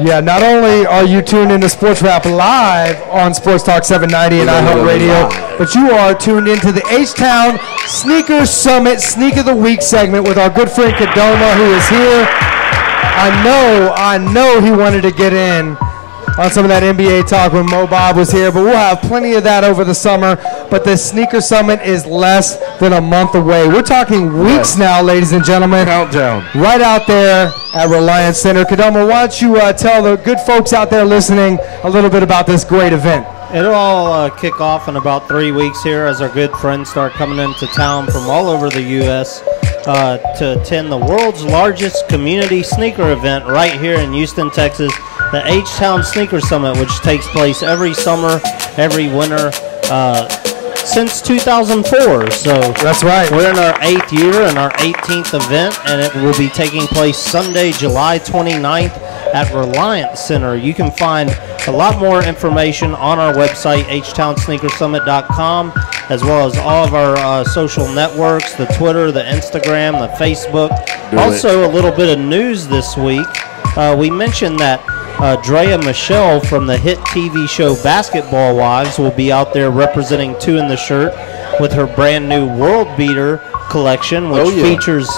Yeah, not only are you tuned into Sports Rap Live on Sports Talk 790 and iHeartRadio, but you are tuned into the Htown Sneaker Summit Sneak of the Week segment with our good friend Kadoma, who is here. I know he wanted to get in on some of that NBA talk when Mo Bob was here, but we'll have plenty of that over the summer. But the Sneaker Summit is less than a month away. We're talking weeks now, ladies and gentlemen. Countdown. Right out there at Reliance Center. Kadoma, why don't you tell the good folks out there listening a little bit about this great event? It'll all kick off in about 3 weeks here as our good friends start coming into town from all over the U.S. To attend the world's largest community sneaker event right here in Houston, Texas, the Htown Sneaker Summit, which takes place every summer, every winter, since 2004. So that's right. We're in our 8th year and our 18th event, and it will be taking place Sunday, July 29th at Reliance Center. You can find a lot more information on our website, htownsneakersummit.com, as well as all of our social networks, the Twitter, the Instagram, the Facebook. Also, a little bit of news this week. We mentioned that Drea Michelle from the hit TV show Basketball Wives will be out there representing Two in the Shirt with her brand new World Beater collection, which features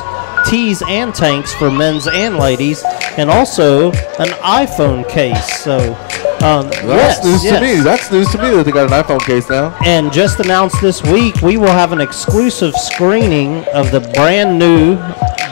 tees and tanks for men's and ladies, and also an iPhone case. So that's news to me. That's news to me that they got an iPhone case now. And just announced this week, we will have an exclusive screening of the brand new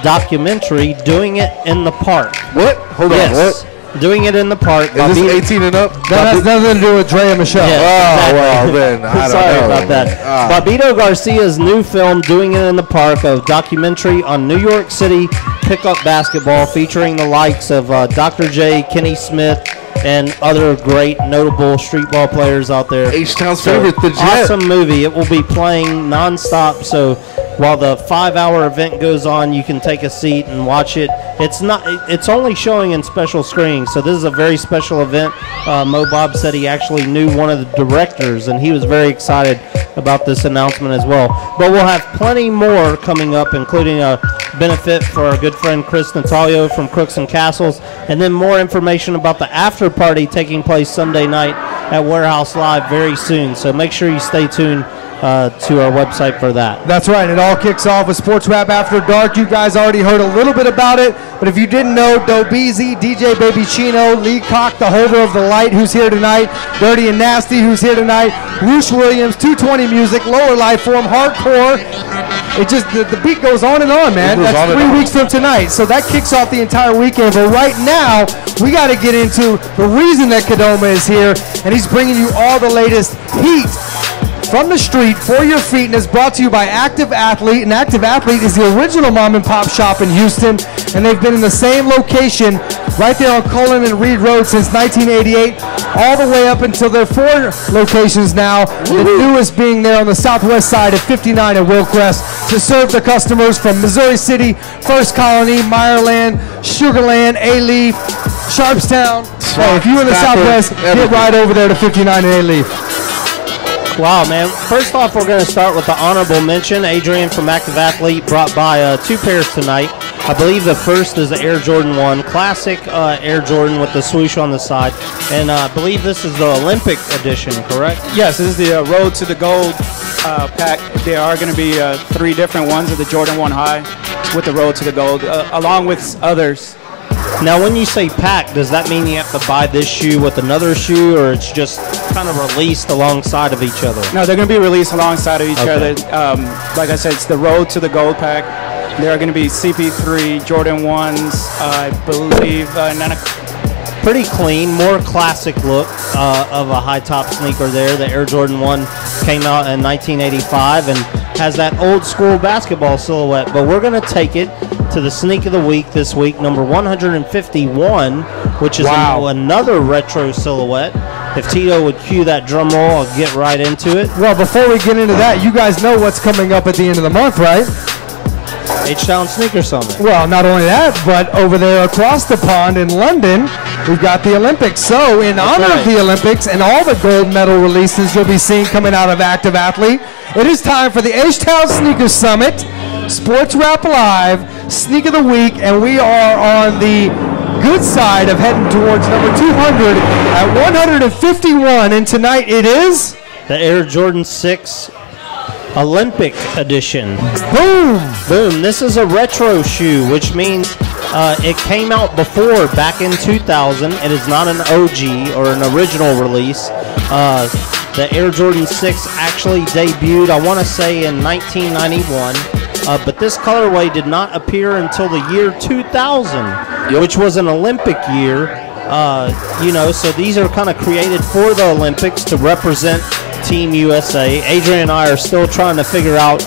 documentary, Doing It in the Park. What? Hold on. What? Doing It in the Park. Is this 18 and up? That has nothing to do with Drea Michelle. Yes, well, then, I don't Sorry know. about that. Bobito Garcia's new film, Doing It in the Park, a documentary on New York City pickup basketball featuring the likes of Dr. J, Kenny Smith, and other great notable street ball players out there. H-Town's favorite, the Jet. Awesome movie. It will be playing nonstop, so while the 5-hour event goes on, you can take a seat and watch it. It's only showing in special screenings, so this is a very special event. Mo Bob said he actually knew one of the directors, and he was very excited about this announcement as well. But we'll have plenty more coming up, including a benefit for our good friend Chris Natalio from Crooks and Castles, and then more information about the after party taking place Sunday night at Warehouse Live very soon. So make sure you stay tuned to our website for that. That's right. It all kicks off with Sports Rap After Dark. You guys already heard a little bit about it, but if you didn't know, Dobeezy, DJ Baby Chino, Lee Cock, the holder of the light, who's here tonight, Dirty and Nasty, who's here tonight, Roosh Williams, 220 Music, Lower Life Form, Hardcore. It just, the beat goes on and on, man. That's 3 weeks from tonight. So that kicks off the entire weekend. But right now, we got to get into the reason that Kadoma is here, and he's bringing you all the latest heat from the street for your feet, and is brought to you by Active Athlete. And Active Athlete is the original mom and pop shop in Houston, and they've been in the same location right there on Cullen and Reed Road since 1988, all the way up until their 4 locations now, the newest being there on the southwest side of 59 at Willcrest to serve the customers from Missouri City, First Colony, Meyerland, Sugarland, A-Leaf, Sharpstown. Hey, if you're in the southwest, get right over there to 59 and A-Leaf. Wow, man. First off, we're going to start with the honorable mention. Adrian from Active Athlete brought by 2 pairs tonight. I believe the first is the Air Jordan 1, classic Air Jordan with the swoosh on the side. And I believe this is the Olympic edition, correct? Yes, this is the Road to the Gold pack. There are going to be 3 different ones of the Jordan 1 High with the Road to the Gold, along with others. Now, when you say pack, does that mean you have to buy this shoe with another shoe, or it's just kind of released alongside of each other? No, they're going to be released alongside of each other. Like I said, it's the Road to the Gold pack. There are going to be CP3, Jordan 1s, I believe. Pretty clean, more classic look of a high-top sneaker there. The Air Jordan 1 came out in 1985 and has that old-school basketball silhouette. But we're going to take it to the Sneak of the Week this week, number 151, which is another retro silhouette. If Tito would cue that drum roll, I'll get right into it. Well, before we get into that, you guys know what's coming up at the end of the month, right? Htown Sneaker Summit. Well, not only that, but over there across the pond in London, we've got the Olympics. So in honor of the Olympics and all the gold medal releases you'll be seeing coming out of Active Athlete, it is time for the Htown Sneaker Summit, Sports Rap Live, Sneak of the Week, and we are on the good side of heading towards number 200 at 151. And tonight it is the Air Jordan 6 Olympic edition. Boom! Boom. This is a retro shoe, which means it came out before, back in 2000. It is not an OG or an original release. The Air Jordan 6 actually debuted, I want to say, in 1991. But this colorway did not appear until the year 2000, which was an Olympic year. So these are kind of created for the Olympics to represent Team USA. Adrian and I are still trying to figure out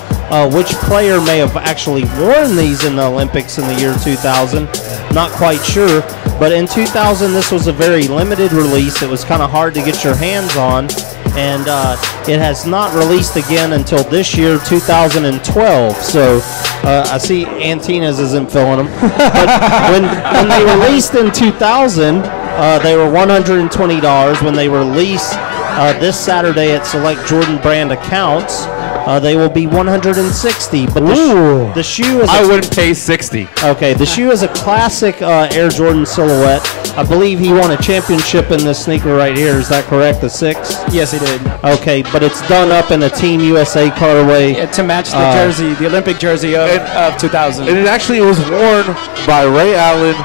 which player may have actually worn these in the Olympics in the year 2000. Not quite sure. But in 2000, this was a very limited release. It was kind of hard to get your hands on. And it has not released again until this year, 2012. So I see Antinas isn't filling them. But when they released in 2000, they were $120. When they release this Saturday at select Jordan brand accounts, they will be $160. But the shoe is... I wouldn't pay $60. Okay, the shoe is a classic Air Jordan silhouette. I believe he won a championship in this sneaker right here. Is that correct, the 6? Yes, he did. Okay, but it's done up in a Team USA colorway. Yeah, to match the jersey, the Olympic jersey of 2000. And it actually was worn by Ray Allen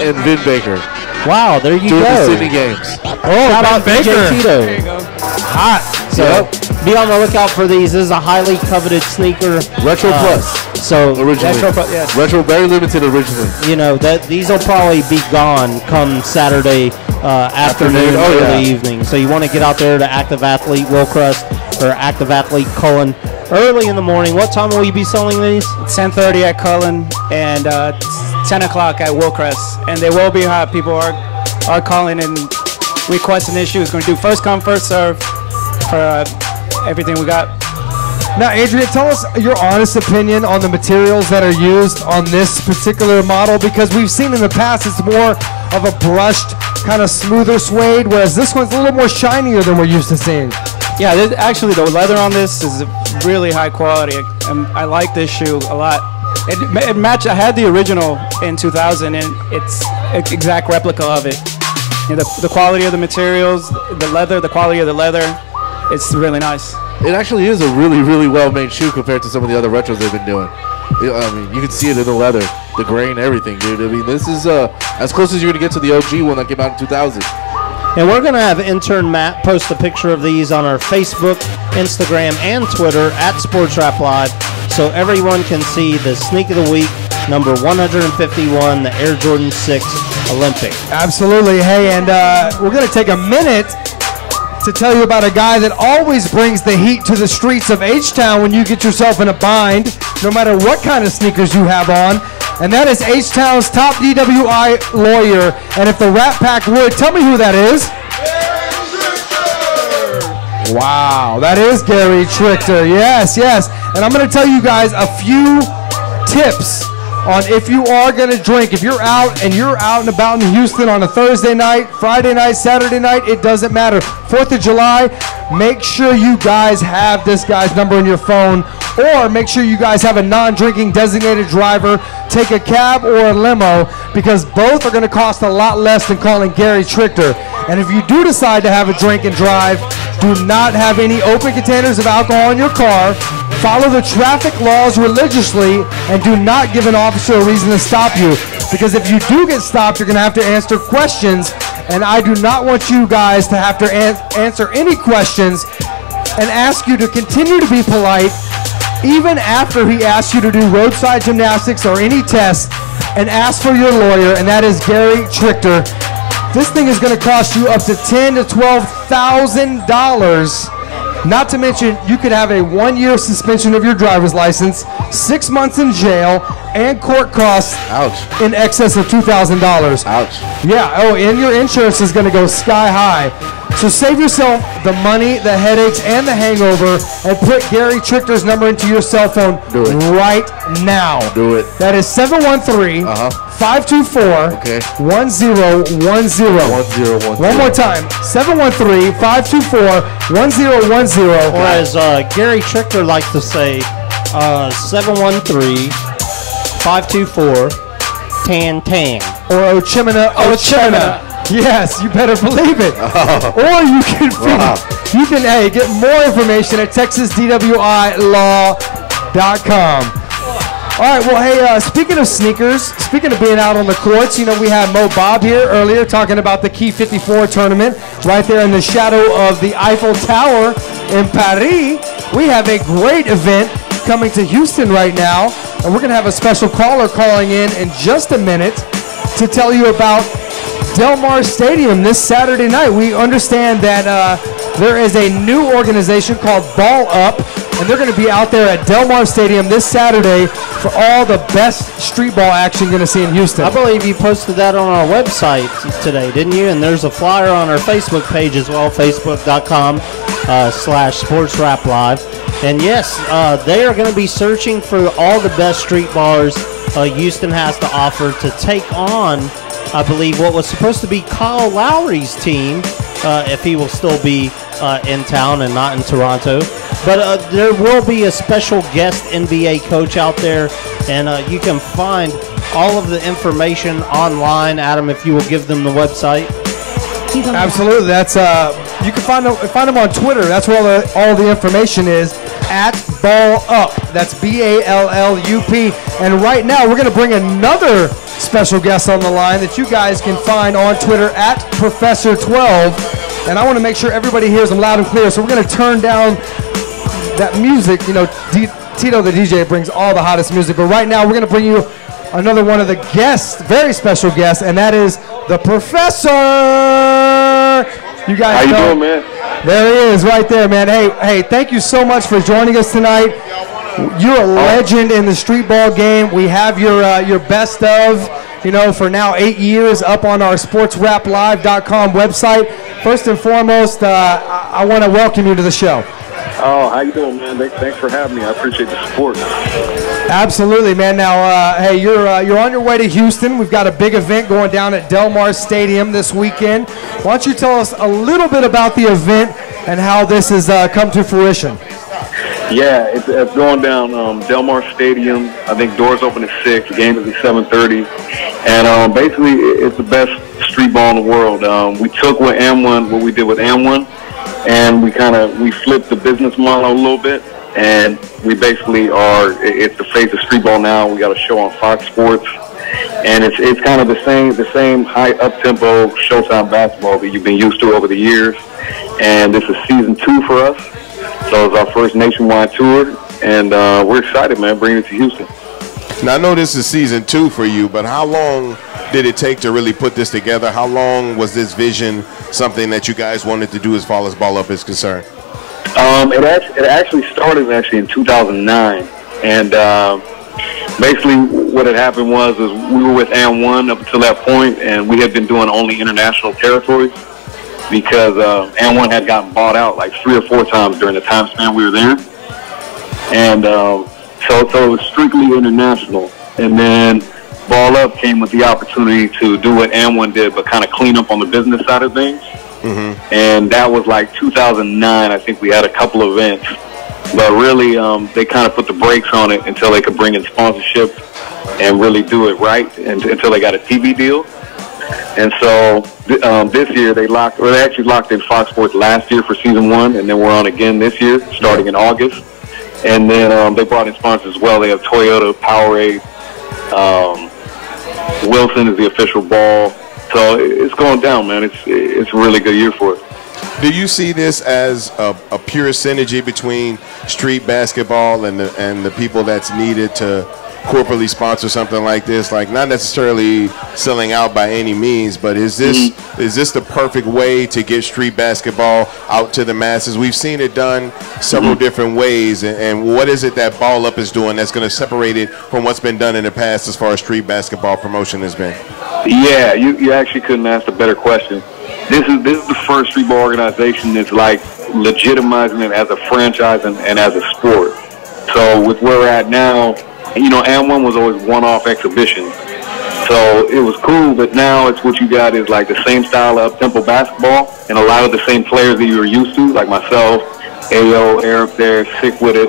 and Vin Baker. Wow, there you during go. the Sydney Games. Shout out BJ Tito. There you go. Hot. So be on the lookout for these. This is a highly coveted sneaker. Retro Plus. So Originally. Yes. Retro, very limited originally. you know that these will probably be gone come Saturday afternoon, early evening. So you want to get out there to Active Athlete Wilcrest or Active Athlete Cullen early in the morning. What time will you be selling these? 10:30 at Cullen and 10 o'clock at Wilcrest. And they will be hot. People are calling and requesting issues. Going to do first come, first serve for everything we got. Now, Adrian, tell us your honest opinion on the materials that are used on this particular model, because we've seen in the past it's more of a brushed, kind of smoother suede, whereas this one's a little more shinier than we're used to seeing. Yeah, actually the leather on this is really high quality. I like this shoe a lot. It matched. I had the original in 2000, and it's an exact replica of it. You know, the quality of the materials, the leather, the quality of the leather, it's really nice. It actually is a really, really well-made shoe compared to some of the other retros they've been doing. I mean, you can see it in the leather, the grain, everything, dude. I mean, this is as close as you're going to get to the OG one that came out in 2000. And we're going to have intern Matt post a picture of these on our Facebook, Instagram, and Twitter at Sports Rap Live, so everyone can see the Sneak of the Week, number 151, the Air Jordan 6 Olympic. Absolutely. Hey, and we're going to take a minute to tell you about a guy that always brings the heat to the streets of H-Town when you get yourself in a bind, no matter what kind of sneakers you have on. And that is H-Town's top DWI lawyer. And if the Rat Pack would, tell me who that is. Wow, that is Gary Trichter. Yes, yes. And I'm going to tell you guys a few tips on if you are going to drink. If you're out and about in Houston on a Thursday night, Friday night, Saturday night, it doesn't matter. 4th of July, make sure you guys have this guy's number in your phone, or make sure you guys have a non-drinking designated driver. Take a cab or a limo, because both are going to cost a lot less than calling Gary Trichter. And if you do decide to have a drink and drive, do not have any open containers of alcohol in your car. Follow the traffic laws religiously, and do not give an officer a reason to stop you. Because if you do get stopped, you're going to have to answer questions, and I do not want you guys to have to answer any questions and ask you to continue to be polite even after he asks you to do roadside gymnastics or any tests, and ask for your lawyer, and that is Gary Trichter. This thing is going to cost you up to $10,000 to $12,000. Not to mention, you could have a 1-year suspension of your driver's license, 6 months in jail, and court costs in excess of $2,000. Ouch. Yeah, oh, and your insurance is going to go sky high. So save yourself the money, the headaches, and the hangover, and put Gary Trichter's number into your cell phone right now. Do it. That is 713-524-1010. One more time, 713-524-1010. Or as Gary Trichter likes to say, 713-524-1010. Tan Tan. Or Ochimina. Yes, you better believe it. Or you can get more information at texasdwilaw.com. All right, well, hey, speaking of sneakers, speaking of being out on the courts, you know, we had Mo Bob here earlier talking about the Key 54 tournament right there in the shadow of the Eiffel Tower in Paris. We have a great event coming to Houston right now, and we're going to have a special caller calling in just a minute to tell you about Del Mar Stadium this Saturday night. We understand that there is a new organization called Ball Up, and they're going to be out there at Del Mar Stadium this Saturday for all the best street ball action you're going to see in Houston. I believe you posted that on our website today, didn't you? And there's a flyer on our Facebook page as well, facebook.com/SportsRapLive. And yes, they are going to be searching for all the best street ballers Houston has to offer to take on, I believe, what was supposed to be Kyle Lowry's team, if he will still be in town and not in Toronto. But there will be a special guest NBA coach out there, and you can find all of the information online. Adam, if you will give them the website. Absolutely. That's you can find them on Twitter. That's where all the information is, at Ball Up. That's BALLUP. And right now we're going to bring another special guest on the line that you guys can find on Twitter at Professor12. And I want to make sure everybody hears them loud and clear. So we're going to turn down that music. You know, Tito the DJ brings all the hottest music. But right now we're going to bring you another one of the guests, very special guests, and that is the Professor. You guys How you doing, man? There he is right there, man. Hey, thank you so much for joining us tonight. You're a legend in the street ball game. We have your best of, you know, for now 8 years up on our sportsraplive.com website. First and foremost, I want to welcome you to the show. Oh, how you doing, man? Thanks for having me. I appreciate the support. Absolutely, man. Now, hey, you're on your way to Houston. We've got a big event going down at Del Mar Stadium this weekend. Why don't you tell us a little bit about the event and how this has come to fruition? Yeah, it's going down Del Mar Stadium. I think doors open at 6. The game is at 7:30. And basically, it's the best street ball in the world. We took what we did with AM1, and we flipped the business model a little bit. And we basically it's the face of street ball now. We got a show on Fox Sports. And it's kind of the same high up-tempo Showtime basketball that you've been used to over the years. And this is season 2 for us. So it's our first nationwide tour. And we're excited, man, bringing it to Houston. Now, I know this is season 2 for you, but how long did it take to really put this together? How long was this vision something that you guys wanted to do as far as Ball Up is concerned? It actually started in 2009, and basically what had happened was we were with AM1 up until that point, and we had been doing only international territories because AM1 had gotten bought out like 3 or 4 times during the time span we were there, and so it was strictly international. And then Ball Up came with the opportunity to do what AM1 did, but kind of clean up on the business side of things. Mm-hmm. And that was like 2009. I think we had a couple of events, but really they kind of put the brakes on it until they could bring in sponsorship and really do it right, until they got a TV deal. And so this year they actually locked in Fox Sports last year for season 1, and then we're on again this year starting in August. And then they brought in sponsors as well. They have Toyota, Powerade, Wilson is the official ball. So it's going down, man. It's a really good year for it. Do you see this as a pure synergy between street basketball and the people that's needed to corporately sponsor something like this? Like, not necessarily selling out by any means, but is this the perfect way to get street basketball out to the masses? We've seen it done several different ways, and what is it that Ball Up is doing that's going to separate it from what's been done in the past as far as street basketball promotion has been? Yeah, you actually couldn't ask a better question. This is the first street ball organization that's like legitimizing it as a franchise and as a sport. So with where we're at now, you know, AM1 was always one-off exhibition. So it was cool, but now it's what you got is like the same style of up-tempo basketball and a lot of the same players that you were used to, like myself, Ayo, Eric there, Sick with it.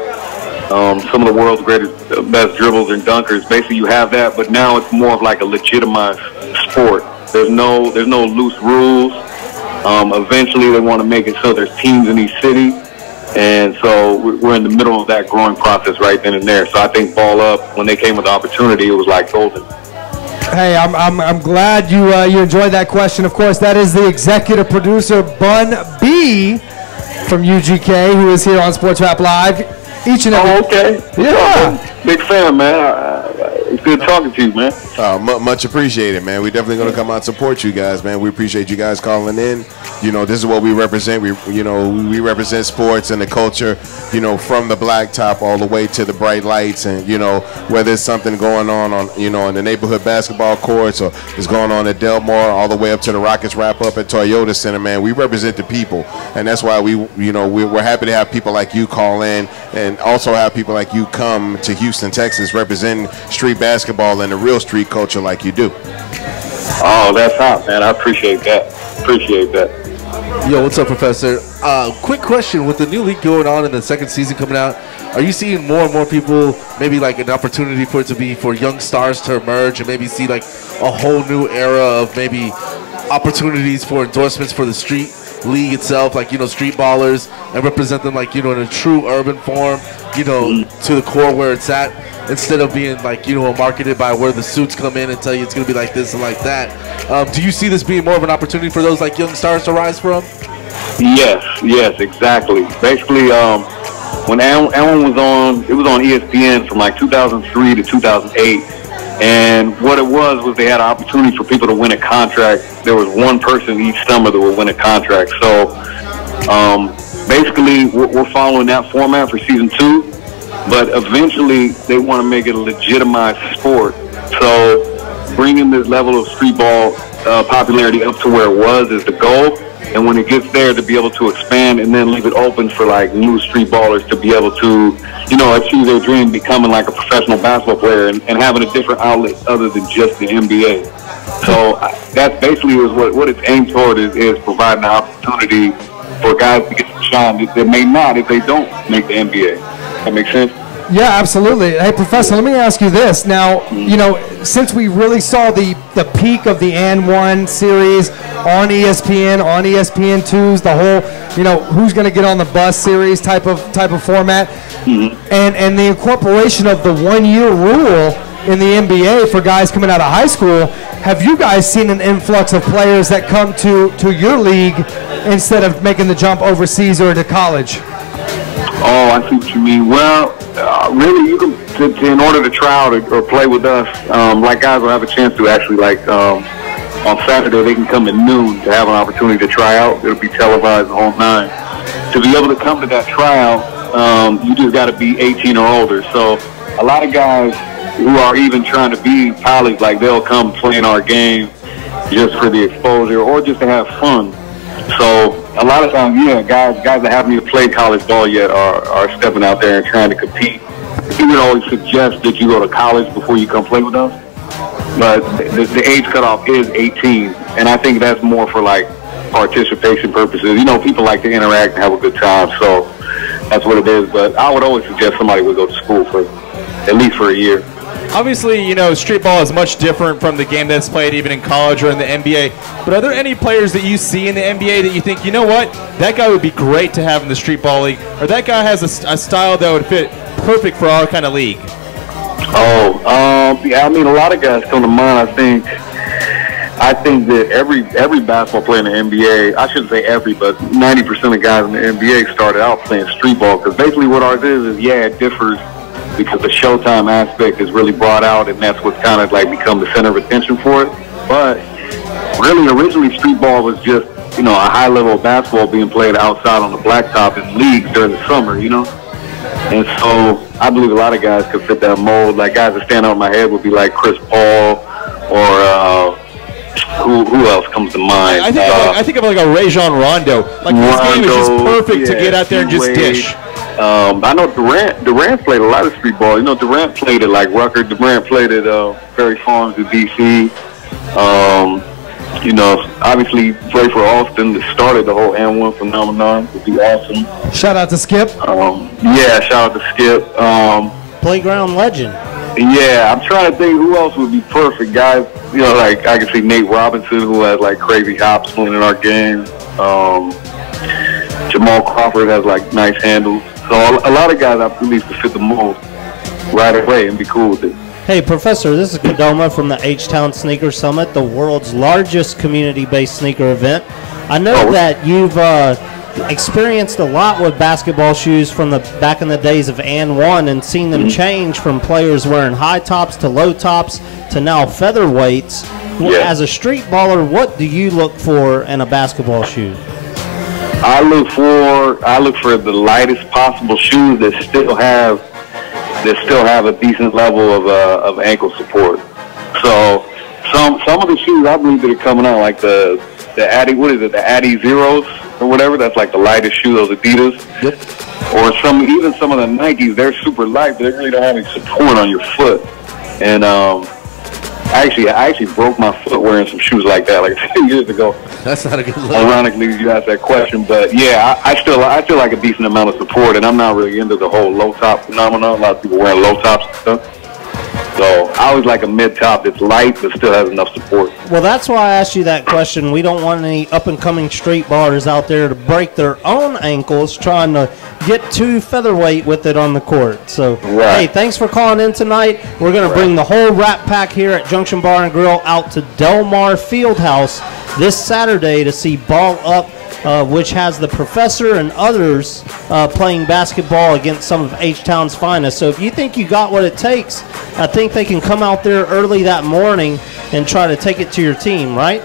some of the world's best dribblers and dunkers. Basically, you have that, but now it's more of like a legitimized sport. There's no loose rules. Eventually, they want to make it so there's teams in each city, and so we're in the middle of that growing process right then and there. So I think Ball Up, when they came with the opportunity, it was like golden. Hey, I'm glad you enjoyed that question. Of course, that is the executive producer, Bun B from UGK, who is here on Sports Rap Live. Each and every. Oh, okay. Yeah. Big fan, man. It's good talking to you, man. Much appreciated, man. We're definitely going to come out and support you guys, man. We appreciate you guys calling in. You know, this is what we represent. We represent sports and the culture, you know, from the blacktop all the way to the bright lights. And, you know, whether it's something going on, you know, in the neighborhood basketball courts or it's going on at Delmar all the way up to the Rockets wrap up at Toyota Center, man. We represent the people. And that's why we're happy to have people like you call in and also have people like you come to Houston, Texas, representing street basketball and the real street culture like you do. Oh, that's hot, man. I appreciate that. Yo, what's up, Professor? Quick question. With the new league going on and the second season coming out, are you seeing more and more people, maybe like an opportunity for it to be for young stars to emerge and maybe see like a whole new era of maybe opportunities for endorsements for the street league itself, like, you know, street ballers, and represent them like, you know, in a true urban form, you know, to the core where it's at, instead of being like, you know, marketed by where the suits come in and tell you it's going to be like this and like that. Do you see this being more of an opportunity for those like young stars to rise from? Yes, exactly. Basically, when Alan was on, it was on ESPN from like 2003 to 2008. And what it was they had an opportunity for people to win a contract. There was one person each summer that would win a contract. So basically, we're following that format for season 2. But eventually, they want to make it a legitimized sport. So bringing this level of street ball popularity up to where it was is the goal. And when it gets there, to be able to expand and then leave it open for like new street ballers to be able to, you know, achieve their dream, becoming like a professional basketball player and having a different outlet other than just the NBA. So that's basically what it's aimed toward is providing an opportunity for guys to get some shine that may not if they don't make the NBA. That makes sense? Yeah, absolutely. Hey, Professor, let me ask you this. Now, you know, since we really saw the peak of the And1 series on ESPN, on ESPN2's, the whole, you know, who's going to get on the bus series type of format, and the incorporation of the 1-year rule in the NBA for guys coming out of high school, have you guys seen an influx of players that come to your league instead of making the jump overseas or to college? Oh, I see what you mean. Well, really, you can in order to try out or play with us, like guys will have a chance to actually, like on Saturday, they can come at noon to have an opportunity to try out. It'll be televised the whole 9. To be able to come to that tryout, you just got to be 18 or older. So a lot of guys who are even trying to be college, like they'll come play in our game just for the exposure or just to have fun. So a lot of times, yeah, guys that haven't even played college ball yet are stepping out there and trying to compete. We would always suggest that you go to college before you come play with us. But the age cutoff is 18, and I think that's more for like participation purposes. You know, people like to interact and have a good time, so that's what it is. But I would always suggest somebody would go to school for at least for a year. Obviously, you know, street ball is much different from the game that's played even in college or in the NBA. But are there any players that you see in the NBA that you think, you know what, that guy would be great to have in the street ball league, or that guy has a style that would fit perfect for our kind of league? Yeah, I mean, a lot of guys come to mind. I think that every basketball player in the NBA, I shouldn't say every, but 90% of guys in the NBA started out playing street ball, because basically what ours is yeah, it differs because the Showtime aspect is really brought out, and that's what's kind of like become the center of attention for it. But really, originally, street ball was just, you know, a high level of basketball being played outside on the blacktop in leagues during the summer, you know. And so I believe a lot of guys could fit that mold. Like guys that stand out in my head would be like Chris Paul or who else comes to mind? I think of like a Rajon Rondo. Like his game is just perfect to get out there and just dish. I know Durant played a lot of street ball. You know, Durant played at like Rutgers. Durant played at Ferry Farms in D.C. you know, obviously play for Austin that started the whole N1 phenomenon would be awesome. Shout out to Skip. Yeah, shout out to Skip. Playground legend. Yeah, I'm trying to think who else would be perfect, guys. You know, like I can see Nate Robinson, who has like crazy hops playing in our game. Jamal Crawford has like nice handles. So a lot of guys I believe could fit the mold right away and be cool with it. Hey, Professor, this is Kadoma from the Htown Sneaker Summit, the world's largest community-based sneaker event. I know that you've experienced a lot with basketball shoes from the back in the days of N1 and seen them change from players wearing high tops to low tops to now featherweights. Yeah. As a street baller, what do you look for in a basketball shoe? I look for the lightest possible shoes that still have a decent level of ankle support. So some of the shoes I believe that are coming out, like the Addy, what is it, the Addy Zeros or whatever, that's like the lightest shoe, those Adidas. Yep. Or even some of the Nikes, they're super light, but they really don't have any support on your foot. And I actually broke my foot wearing some shoes like that like a few years ago. That's not a good look. Ironically, you asked that question, but yeah, I feel like a decent amount of support, and I'm not really into the whole low top phenomenon. A lot of people wearing low tops and stuff. So I always like a mid top that's light but still has enough support. Well, that's why I asked you that question. We don't want any up-and-coming street ballers out there to break their own ankles trying to get too featherweight with it on the court. So, Hey, thanks for calling in tonight. We're going to bring the whole Rapp pack here at Junction Bar and Grill out to Del Mar Fieldhouse this Saturday to see Ball Up, which has the Professor and others playing basketball against some of H-Town's finest. So if you think you got what it takes, I think they can come out there early that morning and try to take it to your team, right?